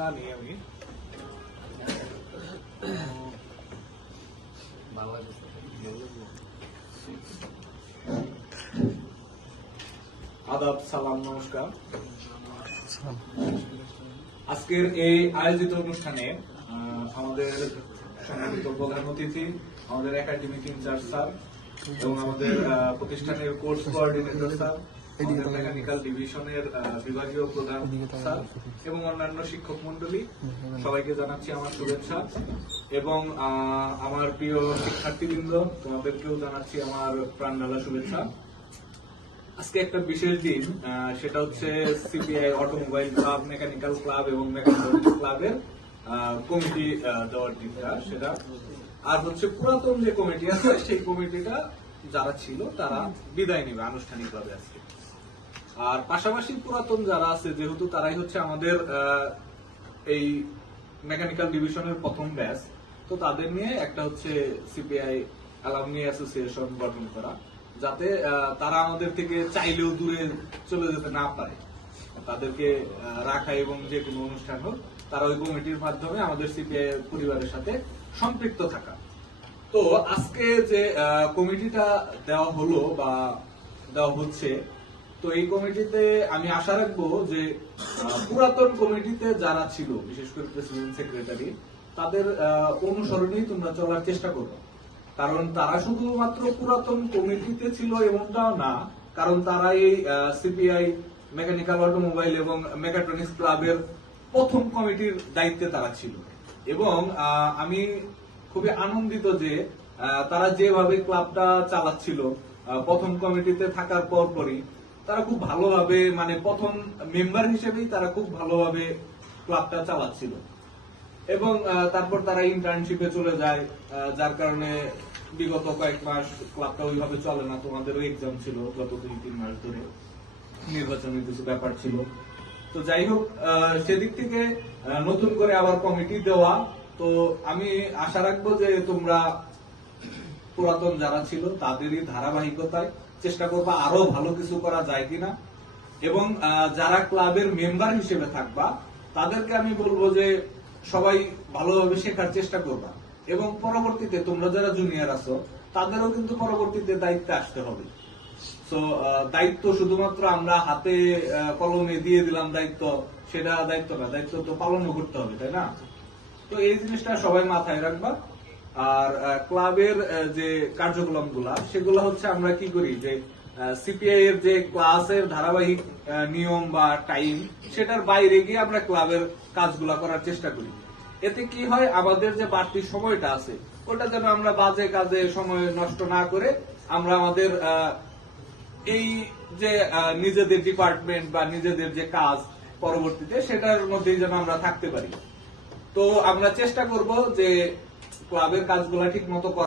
না নিয়ে আমি আদাব, সালাম, নমস্কার। আজকের এই আয়োজিত অনুষ্ঠানে আমাদের সম্মানিত প্রধান অতিথি, আমাদের একাডেমিক ইনচার্জ স্যার এবং আমাদের প্রতিষ্ঠানের কোর্স কোঅর্ডিনেটর স্যার, আমাদের মেকানিক্যাল ডিভিশনের বিভাগীয় প্রধান স্যার এবং অন্যান্য শিক্ষক মন্ডলী, সবাইকে জানাচ্ছি আমার শুভেচ্ছা এবং আমার প্রিয় শিক্ষার্থীবৃন্দ, তোমাদেরকেও জানাচ্ছি আমার প্রাণঢালা শুভেচ্ছা। আজকে একটা বিশেষ দিন, সেটা হচ্ছে CPI automobile club, mechanical club এবং মেকানিক্যাল ক্লাবের কমিটি দেওয়ার দিনটা সেটা। আর হচ্ছে পুরাতন যে কমিটি আছে সেই কমিটিটা যারা ছিল তারা বিদায় নেবে আনুষ্ঠানিকভাবে আজকে। আর পাশাপাশি পুরাতন যারা আছে, যেহেতু তারাই হচ্ছে আমাদের এই মেকানিক্যাল ডিভিশনের প্রথম ব্যাচ, তো তাদের নিয়ে একটা হচ্ছে সিপিআই অ্যালামনি অ্যাসোসিয়েশন গঠন করা, যাতে তারা আমাদের থেকে চাইলেও দূরে চলে যেতে না পারে, তাদেরকে রাখা এবং যে কোনো অনুষ্ঠান হোক তারা ওই কমিটির মাধ্যমে আমাদের সিপিআই পরিবারের সাথে সম্পৃক্ত থাকা। তো আজকে যে কমিটিটা দেওয়া হলো বা দেওয়া হচ্ছে, তো এই কমিটিতে আমি আশা রাখবো যে পুরাতন কমিটিতে যারা ছিল, বিশেষ করে প্রেসিডেন্ট সেক্রেটারি, তাদের অনুসরণেই তোমরা চলার চেষ্টা করবে। কারণ তারা শুধুমাত্র পুরাতন কমিটিতে ছিল এমনটাও না, কারণ তারা এই সিপিআই মেকানিক্যাল অটোমোবাইল এবং মেকাট্রনিক্স ক্লাবের প্রথম কমিটির দায়িত্বে তারা ছিল। এবং আমি খুবই আনন্দিত যে তারা যেভাবে ক্লাবটা চালাচ্ছিল প্রথম কমিটিতে থাকার পরপরই, তারা খুব ভালোভাবে, মানে প্রথম মেম্বার হিসেবেই তারা খুব ভালোভাবে ক্লাবটা চালাচ্ছিল। এবং তারপর তারা ইন্টার্নশিপে চলে যায়, যার কারণে বিগত কয়েক মাস ক্লাবটা ওইভাবে চলে না। তোমাদেরও এক্সাম ছিল গত 2-3 মাস ধরে, নির্বাচনের কিছু ব্যাপার ছিল। তো যাই হোক, সেদিক থেকে নতুন করে আবার কমিটি দেওয়া, তো আমি আশা রাখবো যে তোমরা পুরাতন যারা ছিল তাদেরই ধারাবাহিকতায় চেষ্টা করবা আরো ভালো কিছু করা যায় কিনা। এবং যারা ক্লাবের মেম্বার হিসেবে থাকবা তাদেরকে আমি বলবো যে সবাই ভালোভাবে শেখার চেষ্টা করবা, এবং পরবর্তীতে তোমরা যারা জুনিয়র আছো তাদেরও কিন্তু পরবর্তীতে দায়িত্বে আসতে হবে। তো দায়িত্ব শুধুমাত্র আমরা হাতে কলমে দিয়ে দিলাম দায়িত্ব, সেটা দায়িত্ব না, দায়িত্ব তো পালনও করতে হবে, তাই না? তো এই জিনিসটা সবাই মাথায় রাখবা। আর ক্লাবের যে কার্যক্রম গুলা, সেগুলো হচ্ছে আমরা কি করি, যে সিপিআই এর যে ক্লাসের ধারাবাহিক নিয়ম বা টাইম, সেটার বাইরে গিয়ে আমরা ক্লাবের কাজগুলা করার চেষ্টা করি। এতে কি হয়, আমাদের যে বাড়তি সময়টা আছে ওটা যেন আমরা বাজে কাজে সময় নষ্ট না করে আমরা আমাদের এই যে নিজেদের ডিপার্টমেন্ট বা নিজেদের যে কাজ পরবর্তীতে সেটার মধ্যেই যেন আমরা থাকতে পারি। তো আমরা চেষ্টা করব যে ক্লাবের কাজগুলা ঠিক মতো